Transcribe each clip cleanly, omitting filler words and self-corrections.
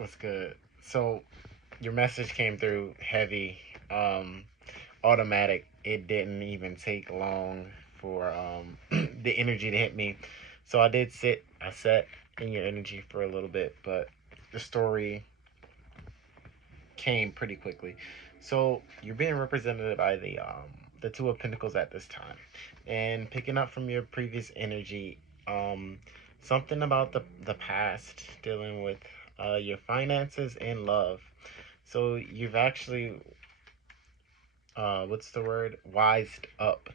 What's good? So your message came through heavy, um, automatic. It didn't even take long for the energy to hit me. So I did sit. I sat in your energy for a little bit, but the story came pretty quickly. So you're being represented by the Two of Pentacles at this time, and picking up from your previous energy, um, something about the past, dealing with your finances and love. So you've actually, what's the word? Wised up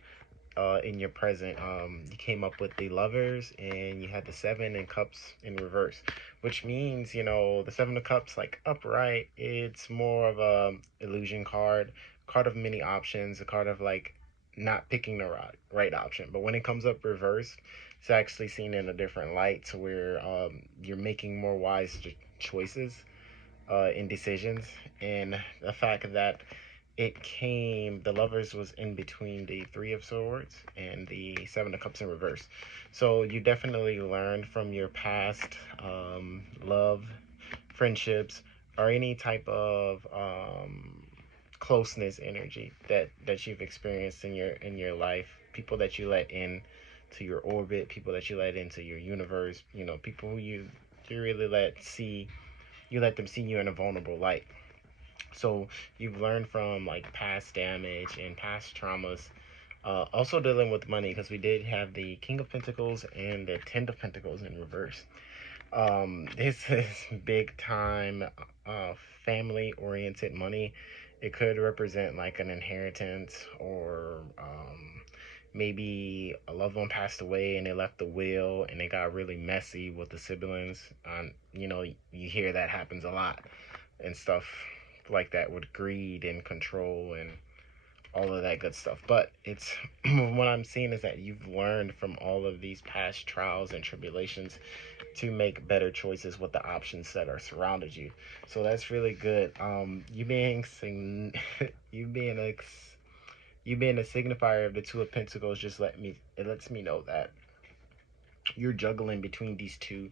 in your present. You came up with the lovers and you had the seven and cups in reverse, which means, the seven of cups, like upright, it's more of a illusion card, card of many options, a card of like not picking the right option. But when it comes up reversed, it's actually seen in a different light to where you're making more wise choices in decisions. And the fact that the lovers was in between the three of swords and the seven of cups in reverse. So you definitely learned from your past love, friendships, or any type of closeness energy that you've experienced in your life. People that you let in to your orbit, people that you let into your universe, people who you really let them see you in a vulnerable light. So you've learned from like past damage and past traumas. Also dealing with money, because we did have the King of Pentacles and the Ten of Pentacles in reverse. This is big time uh, family oriented money. It could represent like an inheritance, or maybe a loved one passed away and they left the will and it got really messy with the siblings. You hear that happens a lot and stuff like that, with greed and control and all of that good stuff. But it's what I'm seeing is that you've learned from all of these past trials and tribulations to make better choices with the options that are surrounded you. So that's really good. You being a you being a signifier of the Two of Pentacles just it lets me know that you're juggling between these two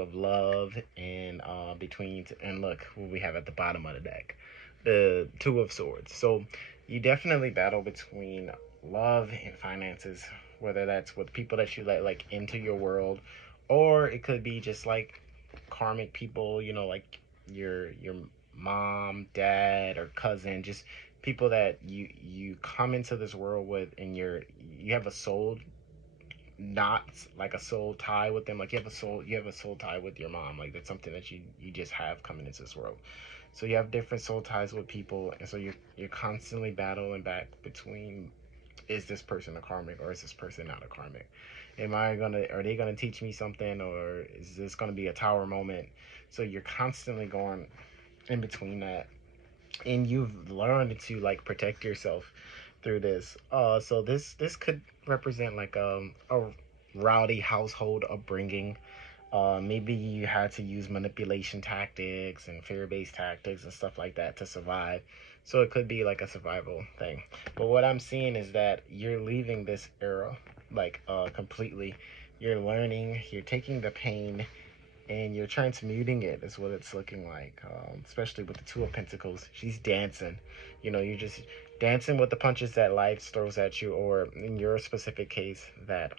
of love, and and look what we have at the bottom of the deck, the Two of Swords. So you definitely battle between love and finances, whether that's with people that you let like into your world, or it could be just like karmic people, like your mom, dad, or cousin, just people that you come into this world with, and you have a soul, not like a soul tie with them. Like you have a soul tie with your mom. Like that's something that you just have coming into this world. So you have different soul ties with people, and so you're constantly battling back between, is this person a karmic or is this person not a karmic? Are they gonna teach me something, or is this gonna be a tower moment? So you're constantly going in between that, and you've learned to like protect yourself through this. So this could represent like a rowdy household upbringing. Maybe you had to use manipulation tactics and fear-based tactics and stuff like that to survive. So it could be like a survival thing. But what I'm seeing is that you're leaving this era like completely. You're learning, you're taking the pain, and you're transmuting it, is what it's looking like. Especially with the Two of Pentacles, she's dancing. You're just dancing with the punches that life throws at you, or in your specific case, that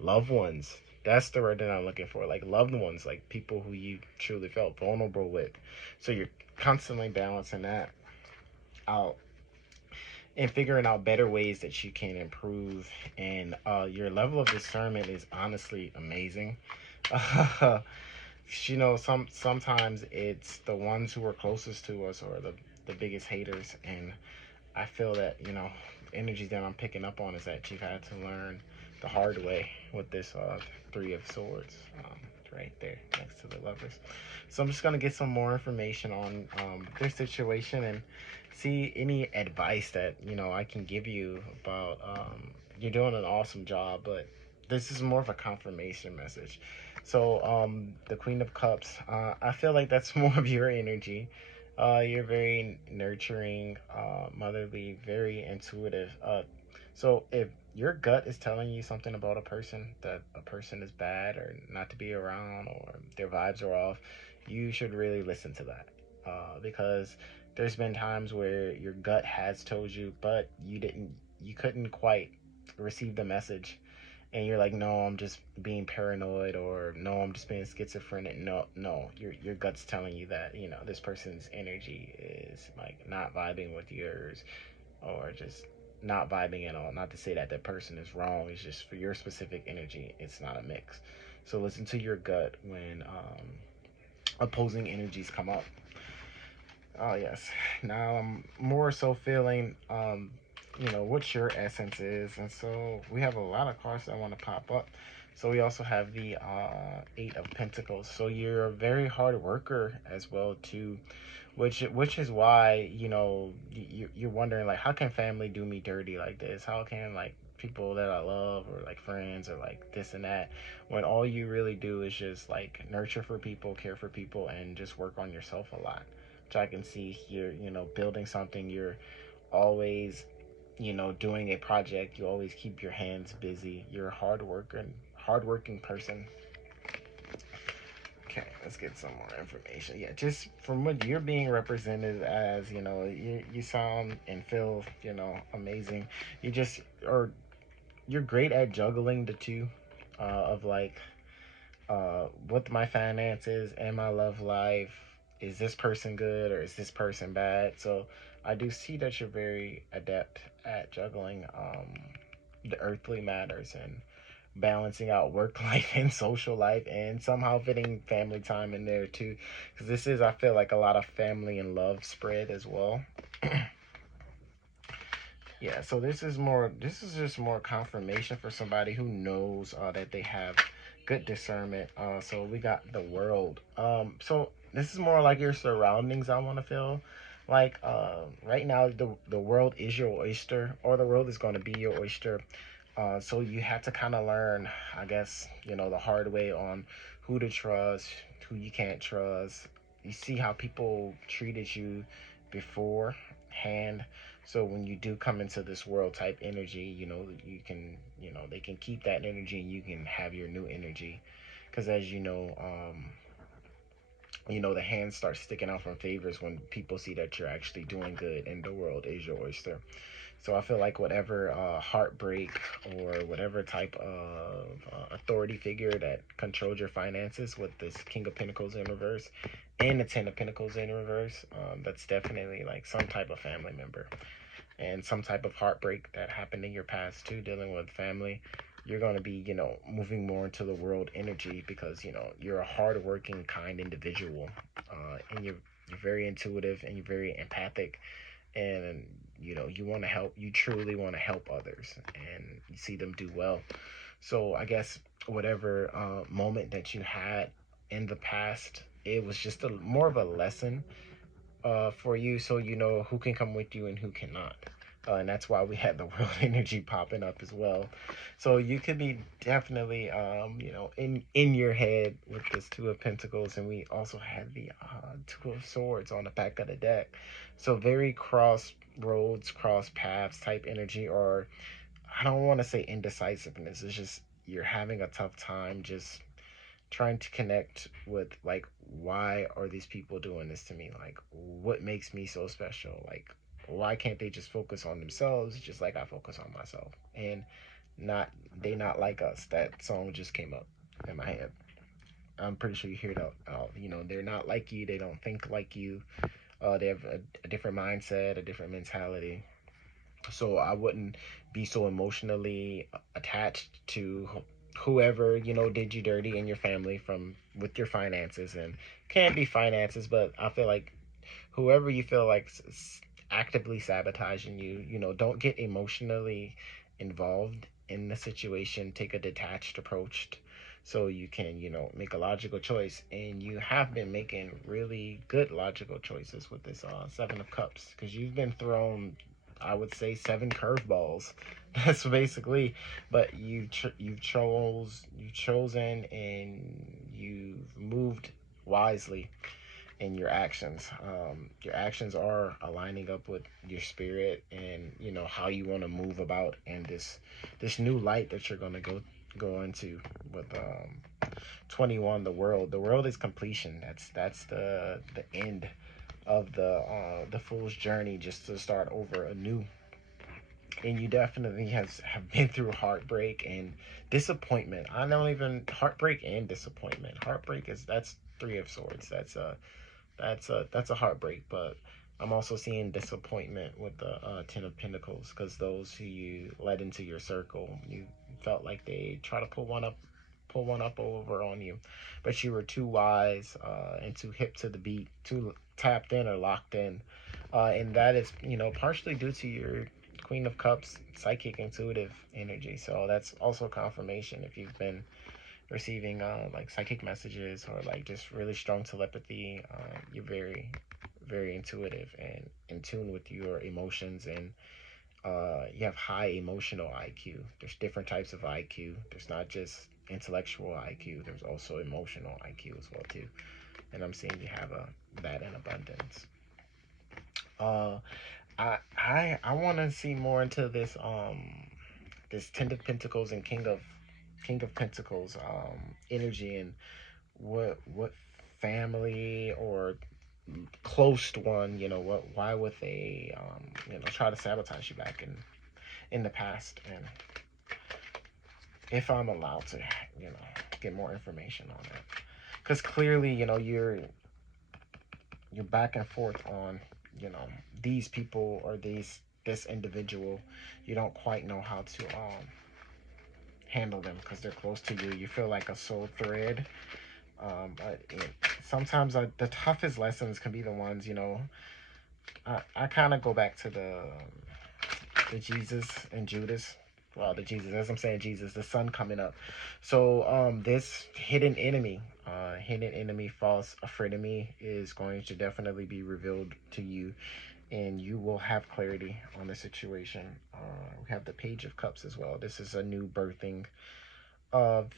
loved ones. That's the word that I'm looking for. Like loved ones, like people who you truly felt vulnerable with. So you're constantly balancing that out and figuring out better ways that you can improve. And your level of discernment is honestly amazing. Sometimes it's the ones who are closest to us, or the biggest haters. And I feel that, the energy that I'm picking up on is that you've had to learn the hard way with this Three of Swords, right there next to the Lovers. So I'm just going to get some more information on their situation and see any advice that, I can give you about. You're doing an awesome job, but this is more of a confirmation message. So the Queen of Cups, I feel like that's more of your energy. You're very nurturing, motherly, very intuitive. So your gut is telling you something about a person, that a person is bad or not to be around or their vibes are off, you should really listen to that. Because there's been times where your gut has told you, but you couldn't quite receive the message. And you're like, no, I'm just being paranoid, or no, I'm just being schizophrenic. No, no, your gut's telling you that, this person's energy is like not vibing with yours, or just not vibing at all. Not to say that that person is wrong. It's just for your specific energy, it's not a mix. So listen to your gut when opposing energies come up. Oh yes. Now I'm more so feeling what your essence is, and so we have a lot of cards that want to pop up. So we also have the Eight of Pentacles. So you're a very hard worker as well too, which is why you're wondering, like, how can family do me dirty like this? How can, like, people that I love, or like friends, or like this and that, when all you really do is just like nurture for people, care for people, and just work on yourself a lot, which I can see here. Building something, you're always doing a project, you always keep your hands busy, you're a hard working person. Okay, let's get some more information. Yeah, just from what you're being represented as, you sound and feel, amazing. You just or you're great at juggling the two, of like, with my finances and my love life. Is this person good or is this person bad? So I do see that you're very adept at juggling the earthly matters, and balancing out work life and social life, and somehow fitting family time in there too, because this is, I feel like, a lot of family and love spread as well. Yeah, so this is just more confirmation for somebody who knows that they have good discernment. So we got the world. So this is more like your surroundings, I want to feel like, right now the world is your oyster, or the world is going to be your oyster. So you have to kind of learn, I guess, the hard way on who to trust, who you can't trust. You see how people treated you beforehand. So when you do come into this world type energy, you can, they can keep that energy, and you can have your new energy. Because as the hands start sticking out from favors when people see that you're actually doing good, and the world is your oyster. So I feel like whatever heartbreak, or whatever type of authority figure that controls your finances, with this King of Pentacles in reverse and the Ten of Pentacles in reverse, that's definitely like some type of family member, and some type of heartbreak that happened in your past too, dealing with family. You're going to be, moving more into the world energy, because, you're a hardworking, kind individual, and you're very intuitive, and you're very empathic, and you want to help. You truly want to help others, and you see them do well. So I guess whatever moment that you had in the past, it was just more of a lesson for you, so you know who can come with you and who cannot. And that's why we had the world energy popping up as well. So you could be definitely, in your head with this Two of Pentacles, and we also had the Two of Swords on the back of the deck. So very crossroads, cross paths type energy, or I don't want to say indecisiveness. It's just you're having a tough time just trying to connect with, like, why are these people doing this to me? Like, what makes me so special? Like, why can't they just focus on themselves just like I focus on myself? And not they not like us. That song just came up in my head. I'm pretty sure you hear it out. They're not like you. They don't think like you. They have a different mindset, a different mentality. So I wouldn't be so emotionally attached to whoever did you dirty in your family, from with your finances, and can be finances, but I feel like whoever you feel like actively sabotaging you, don't get emotionally involved in the situation. Take a detached approach, so you can make a logical choice, and you have been making really good logical choices with this Seven of Cups, because you've been thrown, I would say, seven curveballs. That's basically, but you've chosen, and you've moved wisely, in your actions. Your actions are aligning up with your spirit, and you know how you want to move about in this new light that you're gonna go into with 21. The world is completion. That's the end of the fool's journey, just to start over anew. And you definitely have been through heartbreak and disappointment. I don't even heartbreak and disappointment. Heartbreak is that's three of swords. That's a heartbreak. But I'm also seeing disappointment with the Ten of Pentacles, because those who you let into your circle, you felt like they try to pull one up over on you, but you were too wise and too hip to the beat, too tapped in or locked in, and that is partially due to your Queen of Cups psychic intuitive energy. So that's also confirmation if you've been receiving like psychic messages or like just really strong telepathy. You're very very intuitive and in tune with your emotions, and you have high emotional IQ. There's different types of IQ. There's not just intellectual IQ. There's also emotional IQ as well too. And I'm seeing you have that in abundance. Uh, I want to see more into this Ten of Pentacles and King of Pentacles energy, and what family or close one, why would they try to sabotage you back in the past, and if I'm allowed to get more information on it, because clearly you're back and forth on you know these people or this individual. You don't quite know how to handle them because they're close to you. You feel like a soul thread. But sometimes the toughest lessons can be the ones, I kind of go back to the Jesus and Judas. Well, the Jesus, as I'm saying, Jesus, the sun coming up. So this hidden enemy, false a frenemy, is going to definitely be revealed to you, and you will have clarity on the situation. We have the Page of Cups as well. This is a new birthing of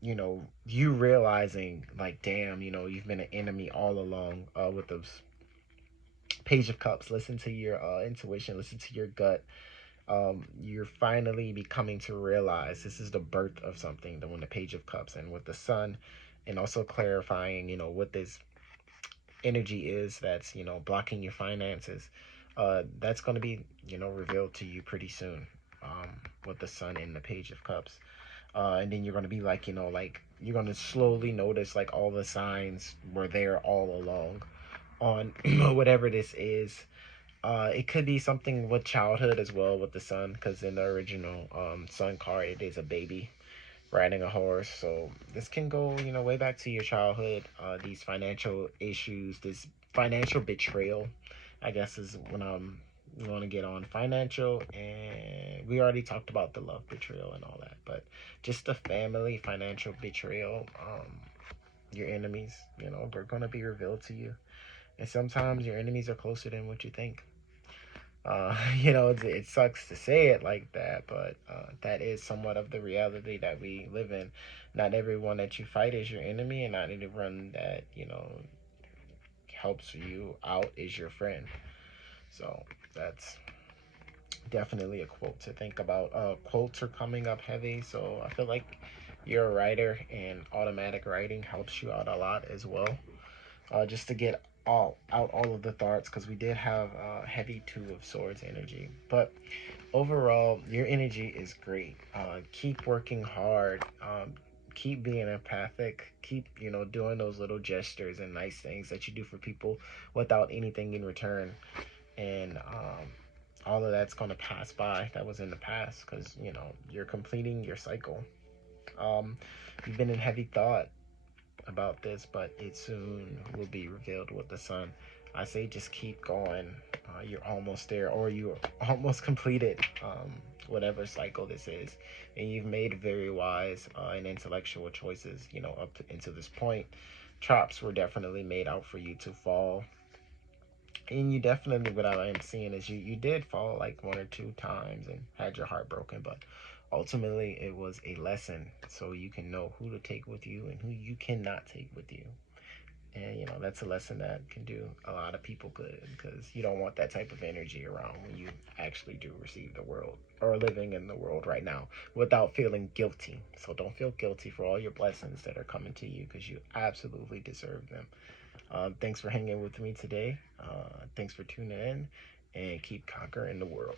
you realizing, like, damn, you've been an enemy all along, with those Page of Cups. Listen to your intuition, listen to your gut. You're finally becoming to realize this is the birth of something, the Page of Cups, and with the sun, and also clarifying what this energy is that's blocking your finances. That's going to be revealed to you pretty soon, with the sun and the Page of Cups. And then you're going to be like, like you're going to slowly notice like all the signs were there all along on whatever this is. It could be something with childhood as well with the sun, because in the original sun card, it is a baby riding a horse. So this can go, way back to your childhood. These financial issues, this financial betrayal, I guess, is when we want to get on financial, and we already talked about the love betrayal and all that, but just the family financial betrayal. Your enemies, they're gonna be revealed to you, and sometimes your enemies are closer than what you think. It sucks to say it like that, but that is somewhat of the reality that we live in. Not everyone that you fight is your enemy, and not everyone that helps you out is your friend. So that's definitely a quote to think about. Quotes are coming up heavy, so I feel like you're a writer, and automatic writing helps you out a lot as well. Just to get all of the thoughts, because we did have heavy Two of Swords energy, but overall your energy is great. Keep working hard. Keep being empathic. Keep doing those little gestures and nice things that you do for people without anything in return, and all of that's going to pass by. That was in the past, because you're completing your cycle. You've been in heavy thought about this, but it soon will be revealed with the sun. I say just keep going. You're almost there, or you almost completed whatever cycle this is, and you've made very wise and intellectual choices. Into this point, traps were definitely made out for you to fall, and you definitely, what I am seeing is you did fall like one or two times and had your heart broken, but ultimately it was a lesson, so you can know who to take with you and who you cannot take with you. And that's a lesson that can do a lot of people good, because you don't want that type of energy around when you actually do receive the world or living in the world right now without feeling guilty. So don't feel guilty for all your blessings that are coming to you, because you absolutely deserve them. Thanks for hanging with me today. Thanks for tuning in, and keep conquering the world.